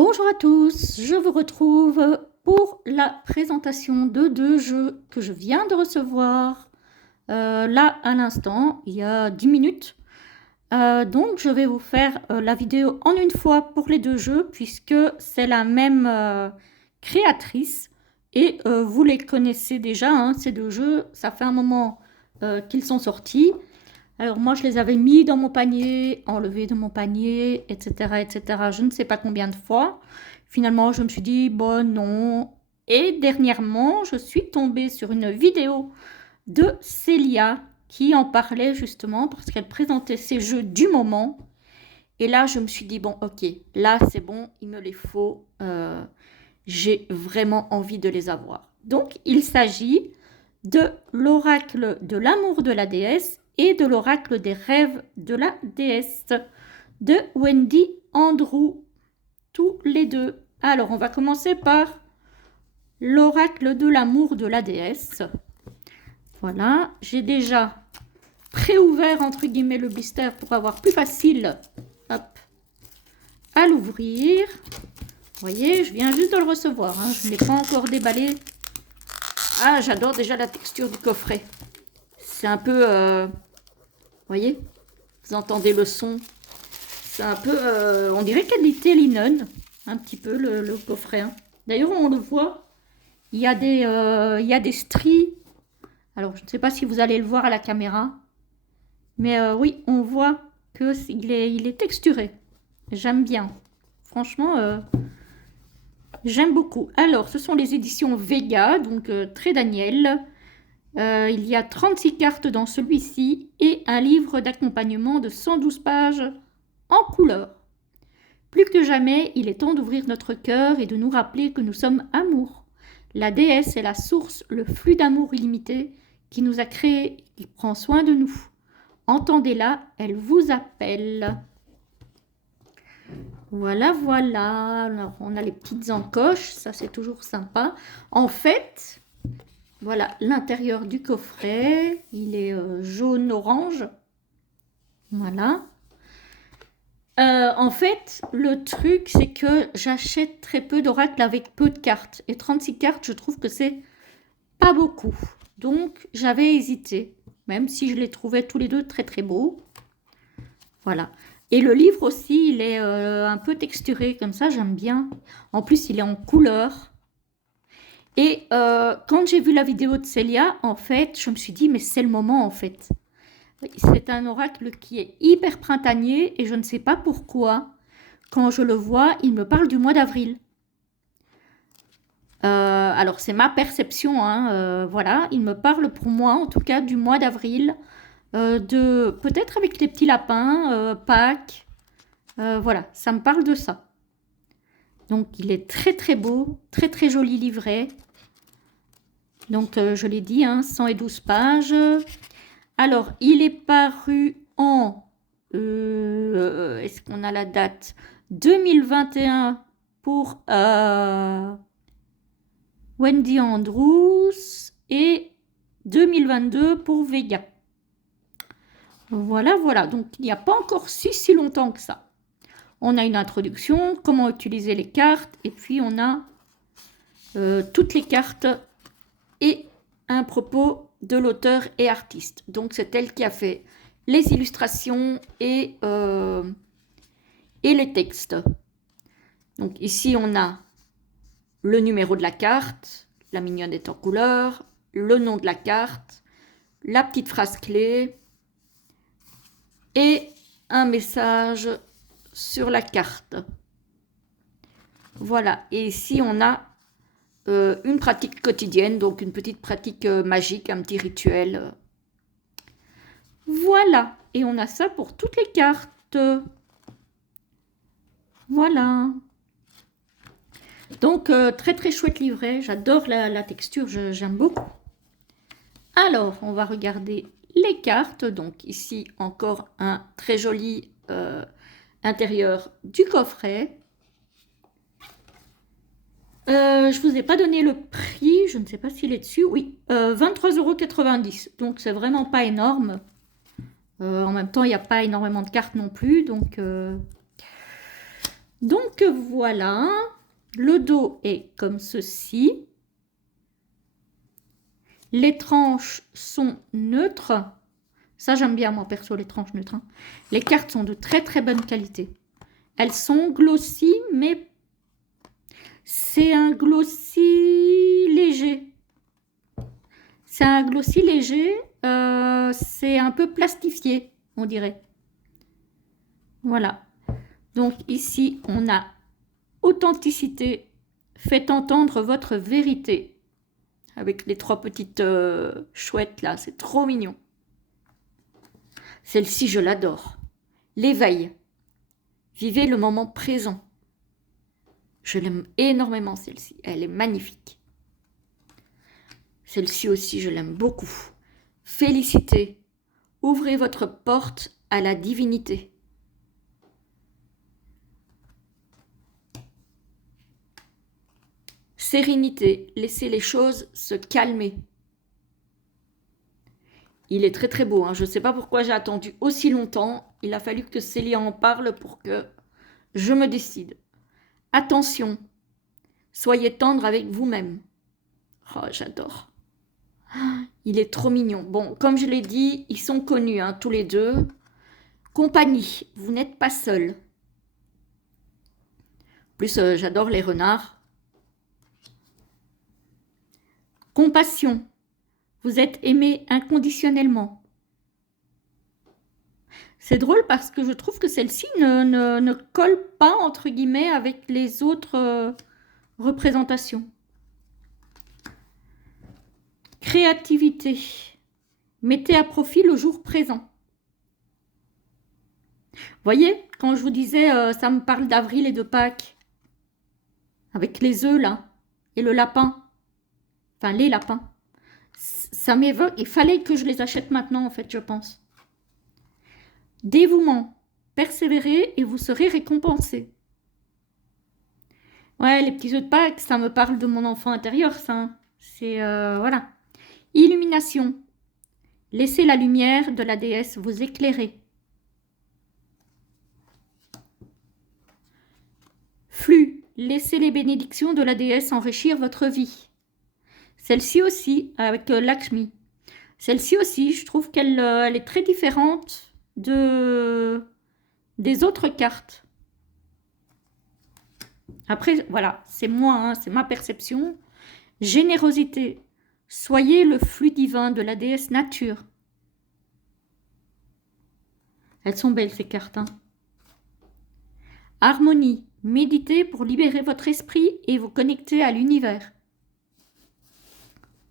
Bonjour à tous, je vous retrouve pour la présentation de deux jeux que je viens de recevoir là à l'instant, il y a 10 minutes. Donc je vais vous faire la vidéo en une fois pour les deux jeux puisque c'est la même créatrice et vous les connaissez déjà, hein, ces deux jeux, ça fait un moment qu'ils sont sortis. Alors moi je les avais mis dans mon panier, enlevés de mon panier, etc., etc. Je ne sais pas combien de fois. Finalement je me suis dit bon non. Et dernièrement je suis tombée sur une vidéo de Célia qui en parlait justement parce qu'elle présentait ses jeux du moment. Et là je me suis dit bon ok, là c'est bon, il me les faut. J'ai vraiment envie de les avoir. Donc il s'agit de l'oracle de l'amour de la déesse et de l'oracle des rêves de la déesse de Wendy Andrew, tous les deux. Alors, on va commencer par l'oracle de l'amour de la déesse. Voilà, j'ai déjà préouvert entre guillemets le blister pour avoir plus facile hop, à l'ouvrir. Vous voyez, je viens juste de le recevoir, hein, je ne l'ai pas encore déballé. Ah, j'adore déjà la texture du coffret. C'est un peu... vous voyez, vous entendez le son. C'est un peu... on dirait qualité linen, un petit peu, le coffret. Hein. D'ailleurs, on le voit. Il y a des stries. Alors, je ne sais pas si vous allez le voir à la caméra. Mais oui, on voit qu'il est texturé. J'aime bien. Franchement, j'aime beaucoup. Alors, ce sont les éditions Vega, donc très Daniel. Il y a 36 cartes dans celui-ci et un livre d'accompagnement de 112 pages en couleur. Plus que jamais, il est temps d'ouvrir notre cœur et de nous rappeler que nous sommes amour. La déesse est la source, le flux d'amour illimité qui nous a créés, qui prend soin de nous. Entendez-la, elle vous appelle. Voilà, voilà. Alors, on a les petites encoches, ça c'est toujours sympa. En fait, voilà l'intérieur du coffret. Il est jaune-orange. Voilà. En fait, le truc, c'est que j'achète très peu d'oracles avec peu de cartes. Et 36 cartes, je trouve que c'est pas beaucoup. Donc, j'avais hésité. Même si je les trouvais tous les deux très très beaux. Voilà. Et le livre aussi, il est un peu texturé comme ça, j'aime bien. En plus, il est en couleur. Et quand j'ai vu la vidéo de Célia, en fait, je me suis dit, mais c'est le moment, en fait. C'est un oracle qui est hyper printanier et je ne sais pas pourquoi, quand je le vois, il me parle du mois d'avril. Alors, c'est ma perception, hein, voilà. Il me parle pour moi, en tout cas, du mois d'avril, peut-être avec les petits lapins, Pâques. Voilà, ça me parle de ça. Donc, il est très, très beau, très, très joli livret. Donc, je l'ai dit, hein, 112 pages. Alors, il est paru en... est-ce qu'on a la date 2021 pour Wendy Andrews et 2022 pour Vega. Voilà, voilà. Donc, il n'y a pas encore si longtemps que ça. On a une introduction, comment utiliser les cartes, et puis on a toutes les cartes et un propos de l'auteur et artiste. Donc, c'est elle qui a fait les illustrations et les textes. Donc, ici, on a le numéro de la carte, la mignonne est en couleur, le nom de la carte, la petite phrase clé et un message sur la carte. Voilà, et ici, on a une pratique quotidienne, donc une petite pratique magique, un petit rituel. Voilà, et on a ça pour toutes les cartes. Voilà. Donc, très très chouette livret, j'adore la texture, j'aime beaucoup. Alors, on va regarder les cartes. Donc, ici, encore un très joli intérieur du coffret. Je vous ai pas donné le prix, je ne sais pas s'il est dessus. Oui, 23,90 €. Donc, c'est vraiment pas énorme. En même temps, il n'y a pas énormément de cartes non plus. Donc, Donc voilà, le dos est comme ceci. Les tranches sont neutres. Ça, j'aime bien, moi, perso, les tranches neutres. Hein. Les cartes sont de très, très bonne qualité. Elles sont glossy, mais c'est un glossy léger. C'est un glossy léger. C'est un peu plastifié, on dirait. Voilà. Donc, ici, on a authenticité. Faites entendre votre vérité. Avec les 3 petites chouettes, là. C'est trop mignon. Celle-ci, je l'adore. L'éveil. Vivez le moment présent. Je l'aime énormément, celle-ci. Elle est magnifique. Celle-ci aussi, je l'aime beaucoup. Félicité. Ouvrez votre porte à la divinité. Sérénité. Laissez les choses se calmer. Il est très très beau. Hein. Je ne sais pas pourquoi j'ai attendu aussi longtemps. Il a fallu que Célia en parle pour que je me décide. Attention. Soyez tendre avec vous-même. Oh, j'adore. Il est trop mignon. Bon, comme je l'ai dit, ils sont connus, hein, tous les deux. Compagnie, vous n'êtes pas seul. En plus, j'adore les renards. Compassion, vous êtes aimé inconditionnellement. C'est drôle parce que je trouve que celle-ci ne colle pas, entre guillemets, avec les autres représentations. Créativité, mettez à profit le jour présent. Voyez, quand je vous disais, ça me parle d'avril et de Pâques, avec les œufs là, et le lapin, enfin les lapins, ça m'évoque, il fallait que je les achète maintenant en fait, je pense. Dévouement, persévérez et vous serez récompensé. Ouais, les petits œufs de Pâques, ça me parle de mon enfant intérieur, ça. C'est, voilà. Illumination, laissez la lumière de la déesse vous éclairer. Flux, laissez les bénédictions de la déesse enrichir votre vie. Celle-ci aussi, avec Lakshmi. Celle-ci aussi, je trouve qu'elle elle est très différente des autres cartes. Après, voilà, c'est moi, hein, c'est ma perception. Générosité, soyez le flux divin de la déesse nature. Elles sont belles ces cartes. Hein. Harmonie, méditez pour libérer votre esprit et vous connecter à l'univers.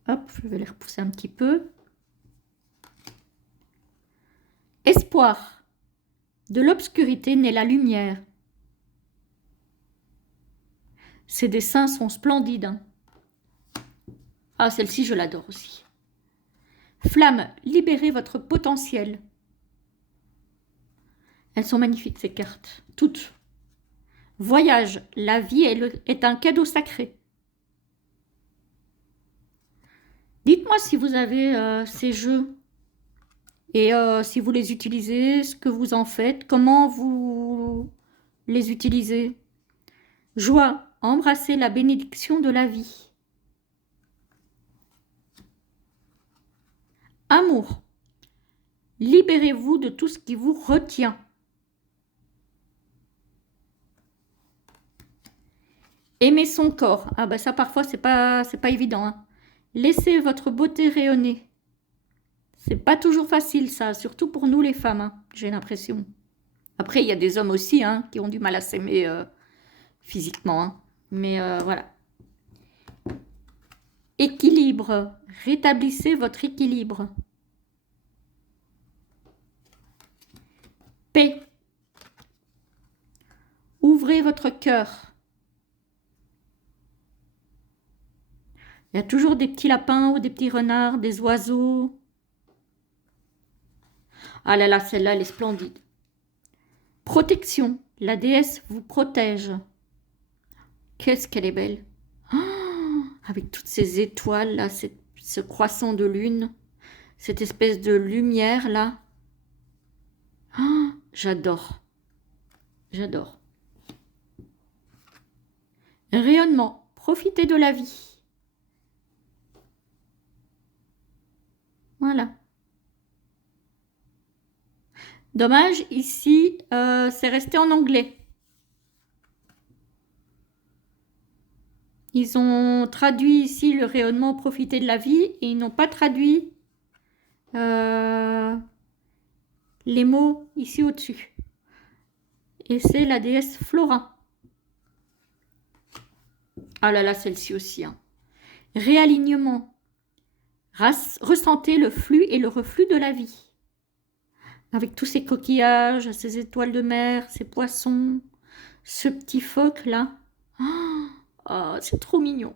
Hop, je vais les repousser un petit peu. Espoir, de l'obscurité naît la lumière. Ces dessins sont splendides. Hein. Ah, celle-ci, je l'adore aussi. Flamme, libérez votre potentiel. Elles sont magnifiques, ces cartes. Toutes. Voyage, la vie est un cadeau sacré. Dites-moi si vous avez ces jeux et si vous les utilisez, ce que vous en faites, comment vous les utilisez. Joie, embrassez la bénédiction de la vie. Amour, libérez-vous de tout ce qui vous retient. Aimer son corps, ah ben ça parfois c'est pas évident. Hein. Laissez votre beauté rayonner. C'est pas toujours facile ça, surtout pour nous les femmes, hein, j'ai l'impression. Après il y a des hommes aussi hein, qui ont du mal à s'aimer physiquement, hein. Mais voilà. Équilibre, rétablissez votre équilibre. Paix, ouvrez votre cœur. Il y a toujours des petits lapins ou des petits renards, des oiseaux. Ah là là, celle-là, elle est splendide. Protection, la déesse vous protège. Qu'est-ce qu'elle est belle. Oh, avec toutes ces étoiles, là, ce croissant de lune, cette espèce de lumière, là. Oh, j'adore. J'adore. Rayonnement, profitez de la vie. Voilà. Dommage, ici, c'est resté en anglais. Ils ont traduit ici le rayonnement, profiter de la vie, et ils n'ont pas traduit les mots ici au-dessus. Et c'est la déesse Flora. Ah là là, celle-ci aussi. Hein. Réalignement. Ressentez le flux et le reflux de la vie. Avec tous ces coquillages, ces étoiles de mer, ces poissons, ce petit phoque là. Oh, c'est trop mignon.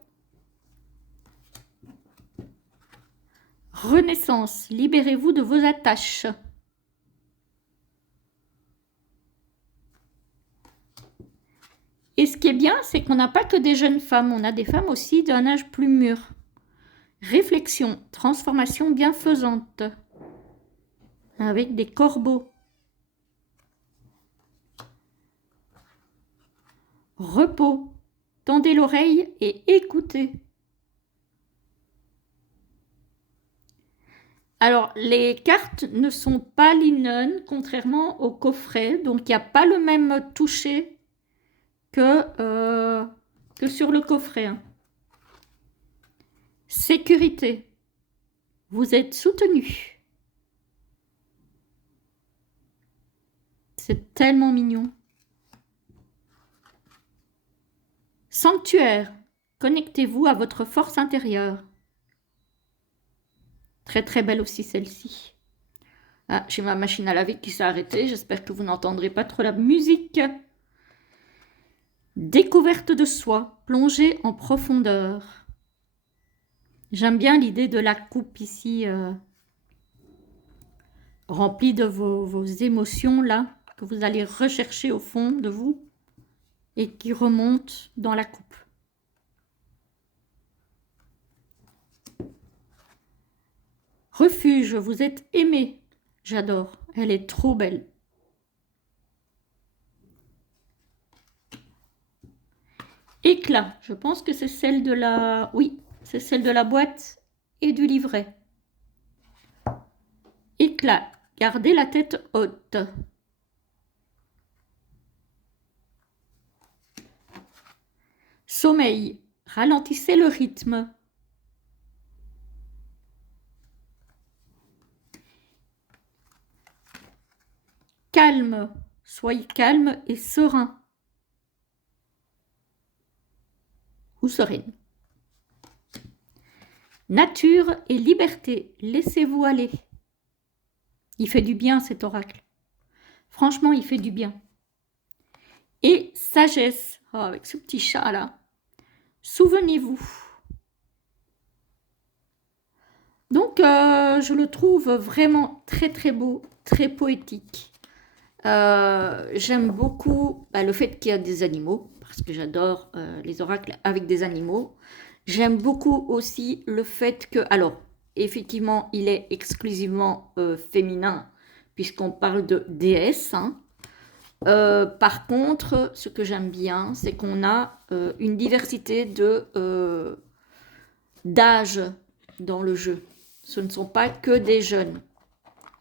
Renaissance, libérez-vous de vos attaches. Et ce qui est bien, c'est qu'on n'a pas que des jeunes femmes, on a des femmes aussi d'un âge plus mûr. Réflexion, transformation bienfaisante. Avec des corbeaux. Repos, tendez l'oreille et écoutez. Alors, les cartes ne sont pas linen, contrairement au coffret, donc il n'y a pas le même toucher que sur le coffret. Hein. Sécurité, vous êtes soutenu. C'est tellement mignon. Sanctuaire, connectez-vous à votre force intérieure. Très très belle aussi celle-ci. Ah, j'ai ma machine à laver qui s'est arrêtée. J'espère que vous n'entendrez pas trop la musique. Découverte de soi, plongée en profondeur. J'aime bien l'idée de la coupe ici, remplie de vos émotions là, que vous allez rechercher au fond de vous et qui remontent dans la coupe. Refuge, vous êtes aimé. J'adore, elle est trop belle. Éclat, je pense que c'est celle de la... Oui, c'est celle de la boîte et du livret. Éclat, gardez la tête haute. Sommeil, ralentissez le rythme. Calme, soyez calme et serein. Ou sereine. Nature et liberté, laissez-vous aller. Il fait du bien cet oracle. Franchement, il fait du bien. Et sagesse, oh, avec ce petit chat là. Souvenez-vous. Donc, je le trouve vraiment très très beau, très poétique. J'aime beaucoup le fait qu'il y a des animaux, parce que j'adore les oracles avec des animaux. J'aime beaucoup aussi le fait que, alors, effectivement, il est exclusivement féminin, puisqu'on parle de déesse. Hein. Par contre, ce que j'aime bien, c'est qu'on a une diversité d'âge dans le jeu. Ce ne sont pas que des jeunes.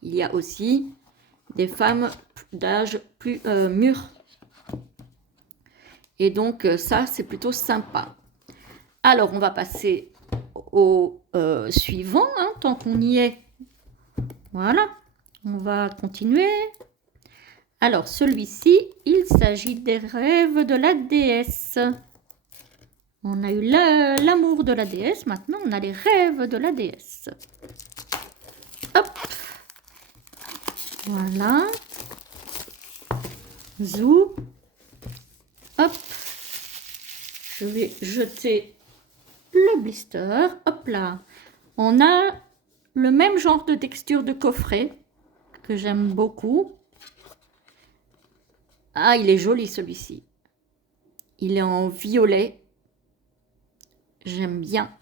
Il y a aussi des femmes d'âge plus mûr. Et donc, ça, c'est plutôt sympa. Alors, on va passer au suivant, hein, tant qu'on y est. Voilà, on va continuer. Alors, celui-ci, il s'agit des rêves de la déesse. On a eu l'amour de la déesse, maintenant on a les rêves de la déesse. Hop. Voilà. Zou. Hop. Je vais jeter le blister. Hop là. On a le même genre de texture de coffret que j'aime beaucoup. Ah, il est joli celui-ci. Il est en violet. J'aime bien.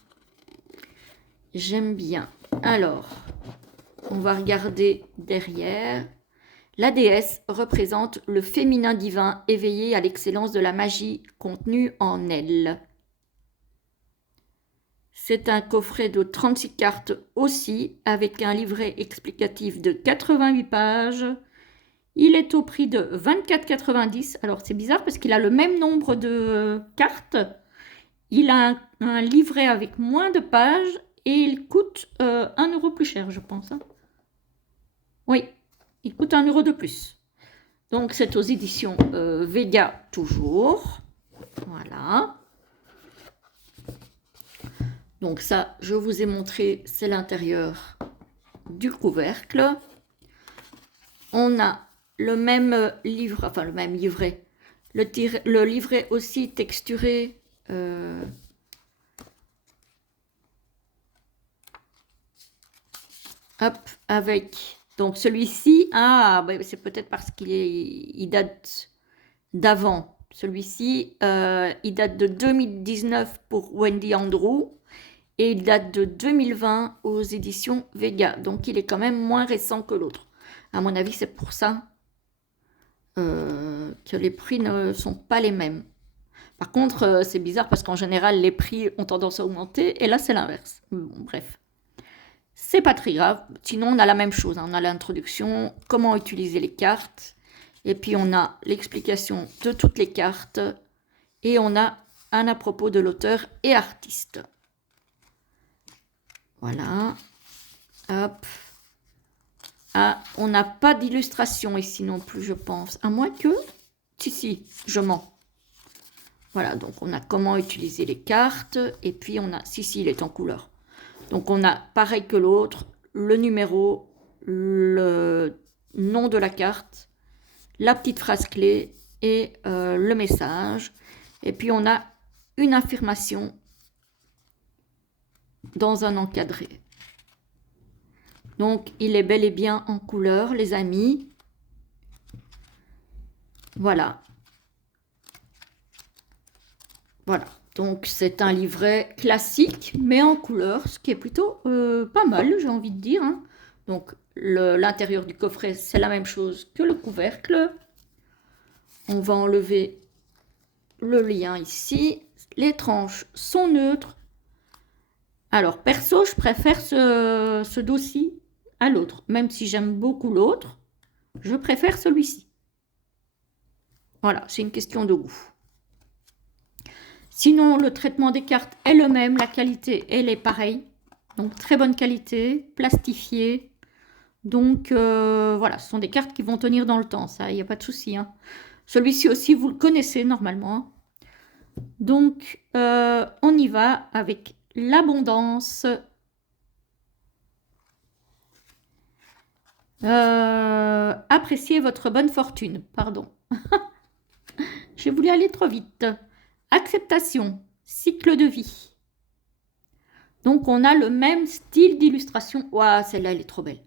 J'aime bien. Alors, on va regarder derrière. La déesse représente le féminin divin éveillé à l'excellence de la magie contenue en elle. C'est un coffret de 36 cartes aussi, avec un livret explicatif de 88 pages. Il est au prix de 24,90 €. Alors c'est bizarre parce qu'il a le même nombre de cartes. Il a un livret avec moins de pages et il coûte 1 € plus cher, je pense. Oui, il coûte 1 € de plus. Donc c'est aux éditions Vega toujours. Voilà. Donc ça, je vous ai montré, c'est l'intérieur du couvercle. On a le même livre, enfin le même livret, le livret aussi texturé. Hop, avec donc celui-ci, c'est peut-être parce il date d'avant. Celui-ci, il date de 2019 pour Wendy Andrew et il date de 2020 aux éditions Vega. Donc il est quand même moins récent que l'autre. À mon avis, c'est pour ça que les prix ne sont pas les mêmes. Par contre, c'est bizarre parce qu'en général, les prix ont tendance à augmenter et là, c'est l'inverse. Bon, bref. C'est pas très grave. Sinon, on a la même chose. On a l'introduction, comment utiliser les cartes. Et puis, on a l'explication de toutes les cartes. Et on a un à propos de l'auteur et artiste. Voilà. Hop. Ah, on n'a pas d'illustration ici non plus, je pense. À moins que... Si, je mens. Voilà, donc on a comment utiliser les cartes. Et puis, on a... Si, il est en couleur. Donc, on a, pareil que l'autre, le numéro, le nom de la carte, la petite phrase clé et le message. Et puis, on a une affirmation dans un encadré. Donc, il est bel et bien en couleur, les amis. Voilà. Voilà. Donc, c'est un livret classique, mais en couleur, ce qui est plutôt pas mal, j'ai envie de dire. Hein. Donc, l'intérieur du coffret, c'est la même chose que le couvercle. On va enlever le lien ici. Les tranches sont neutres. Alors, perso, je préfère ce dossier à l'autre. Même si j'aime beaucoup l'autre, je préfère celui-ci. Voilà, c'est une question de goût. Sinon, le traitement des cartes est le même. La qualité, elle est pareille. Donc, très bonne qualité, plastifiée. Donc, voilà, ce sont des cartes qui vont tenir dans le temps. Ça, il n'y a pas de souci. Hein. Celui-ci aussi, vous le connaissez normalement. Donc, on y va avec l'abondance. Appréciez votre bonne fortune. Pardon. J'ai voulu aller trop vite. Acceptation, cycle de vie. Donc, on a le même style d'illustration. Waouh, celle-là, elle est trop belle.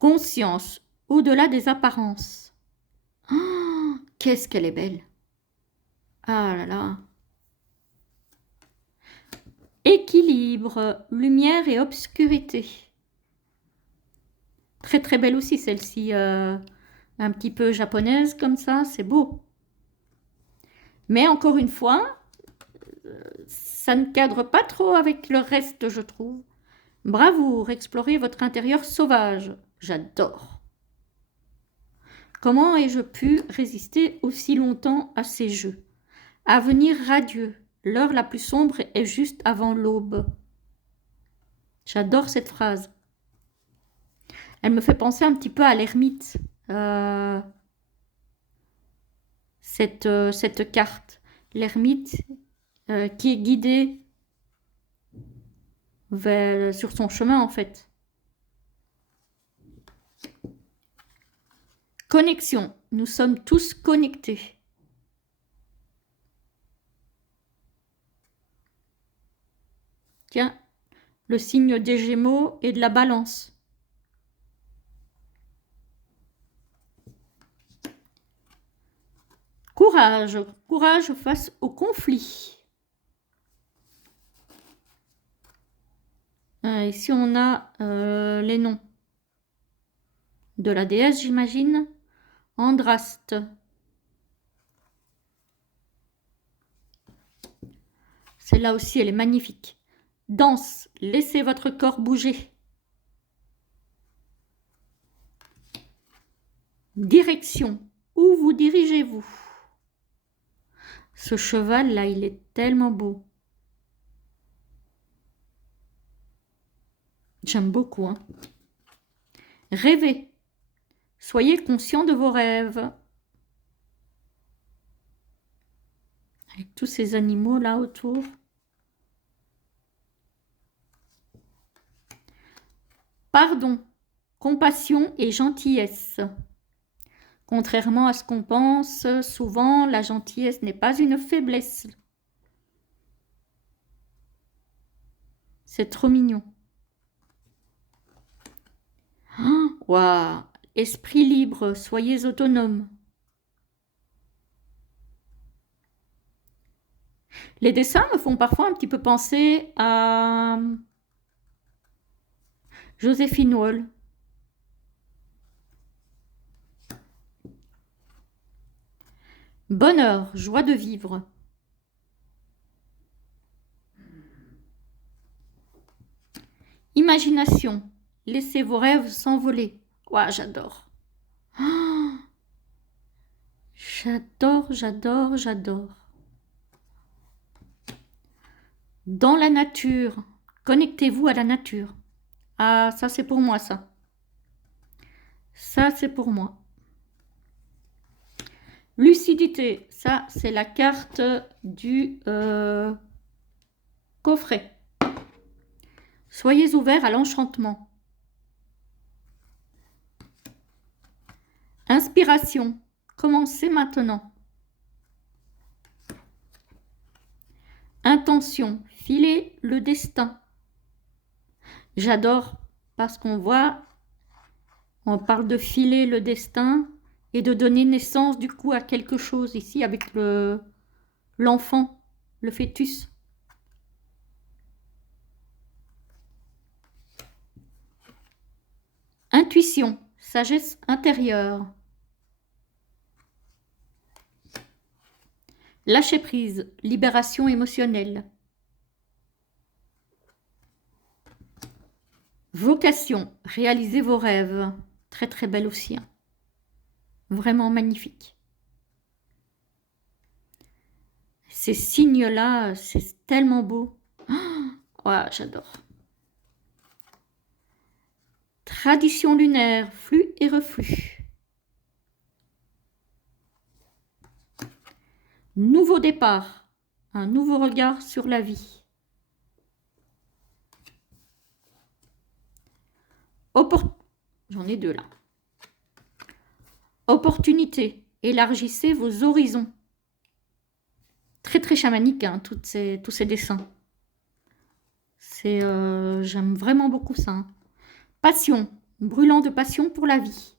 Conscience, au-delà des apparences. Oh, qu'est-ce qu'elle est belle. Ah là là. Équilibre, lumière et obscurité. Très très belle aussi celle-ci. Un petit peu japonaise comme ça, c'est beau. Mais encore une fois, ça ne cadre pas trop avec le reste, je trouve. Bravoure, explorez votre intérieur sauvage. J'adore. Comment ai-je pu résister aussi longtemps à ces jeux? Avenir radieux. L'heure la plus sombre est juste avant l'aube. J'adore cette phrase. Elle me fait penser un petit peu à l'ermite. Cette carte. L'ermite qui est guidé sur son chemin en fait. Connexion. Nous sommes tous connectés. Tiens, le signe des Gémeaux et de la Balance. Courage. Courage face au conflit. Ici, on a les noms. de la déesse, j'imagine. Andraste. Celle-là aussi, elle est magnifique. Danse, laissez votre corps bouger. Direction, où vous dirigez-vous? Ce cheval-là, il est tellement beau. J'aime beaucoup. Hein. Rêvez. Soyez conscient de vos rêves. Avec tous ces animaux là autour. Pardon, compassion et gentillesse. Contrairement à ce qu'on pense, souvent la gentillesse n'est pas une faiblesse. C'est trop mignon. Waouh! Esprit libre, soyez autonome. Les dessins me font parfois un petit peu penser à Joséphine Wall. Bonheur, joie de vivre. Imagination, laissez vos rêves s'envoler. Ouah, j'adore. J'adore, j'adore, j'adore. Dans la nature, connectez-vous à la nature. Ah, ça c'est pour moi, ça. Ça c'est pour moi. Lucidité, ça c'est la carte du coffret. Soyez ouverts à l'enchantement. Inspiration, commencez maintenant. Intention, filez le destin. J'adore parce qu'on voit, on parle de filer le destin et de donner naissance du coup à quelque chose ici avec l'enfant, le fœtus. Intuition, sagesse intérieure. Lâcher prise, libération émotionnelle. Vocation, réalisez vos rêves. Très très belle aussi. Hein. Vraiment magnifique. Ces signes-là, c'est tellement beau. Oh, ouais, j'adore. Tradition lunaire, flux et reflux. Nouveau départ, un nouveau regard sur la vie. J'en ai deux là. Opportunité, élargissez vos horizons. Très très chamanique, hein, tous ces dessins. J'aime vraiment beaucoup ça. Hein. Passion, brûlant de passion pour la vie.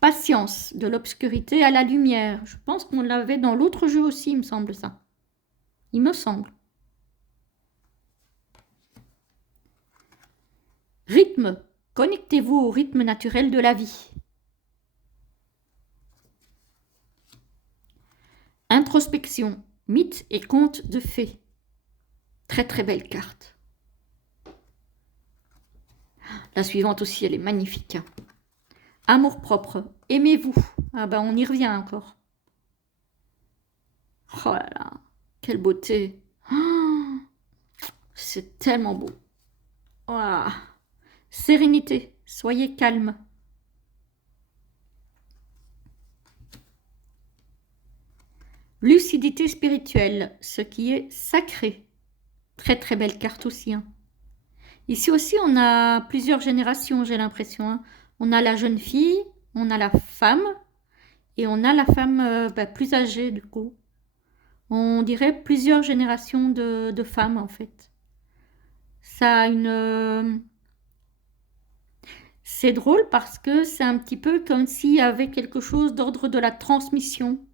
Patience, de l'obscurité à la lumière. Je pense qu'on l'avait dans l'autre jeu aussi, il me semble ça. Il me semble. Rythme, connectez-vous au rythme naturel de la vie. Introspection, mythes et contes de fées. Très très belle carte. La suivante aussi, elle est magnifique. Amour-propre, aimez-vous. Ah ben on y revient encore. Oh là là, quelle beauté. Oh, c'est tellement beau. Oh. Sérénité, soyez calme. Lucidité spirituelle, ce qui est sacré. Très très belle carte aussi. Hein. Ici aussi, on a plusieurs générations, j'ai l'impression. Hein. On a la jeune fille, on a la femme, et on a la femme plus âgée du coup. On dirait plusieurs générations de femmes en fait. Ça a une... C'est drôle parce que c'est un petit peu comme s'il y avait quelque chose d'ordre de la transmission.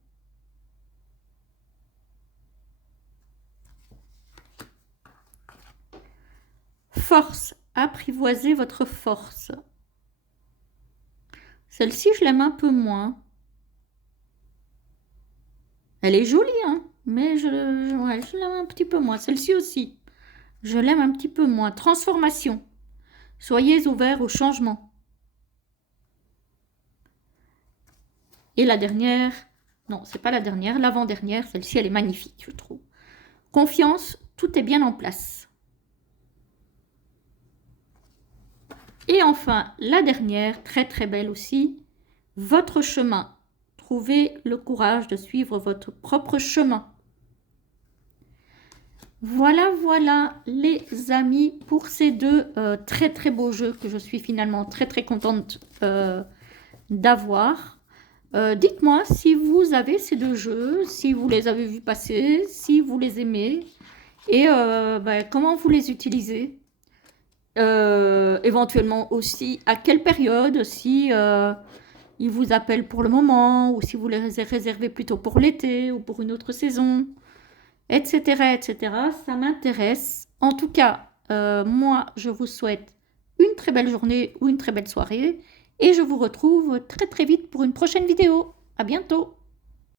Force, apprivoiser votre force. Celle-ci, je l'aime un peu moins. Elle est jolie, hein, mais ouais, je l'aime un petit peu moins. Celle-ci aussi, je l'aime un petit peu moins. Transformation. Soyez ouverts au changement. Et la dernière, non, c'est pas la dernière, l'avant-dernière, celle-ci, elle est magnifique, je trouve. Confiance, tout est bien en place. Et enfin, la dernière, très très belle aussi, votre chemin. Trouvez le courage de suivre votre propre chemin. Voilà, voilà les amis pour ces deux très très beaux jeux que je suis finalement très très contente d'avoir. Dites-moi si vous avez ces deux jeux, si vous les avez vus passer, si vous les aimez et comment vous les utilisez. Éventuellement aussi à quelle période, si ils vous appellent pour le moment ou si vous les réservez plutôt pour l'été ou pour une autre saison, etc. etc. Ça m'intéresse. En tout cas, moi, je vous souhaite une très belle journée ou une très belle soirée et je vous retrouve très très vite pour une prochaine vidéo. À bientôt!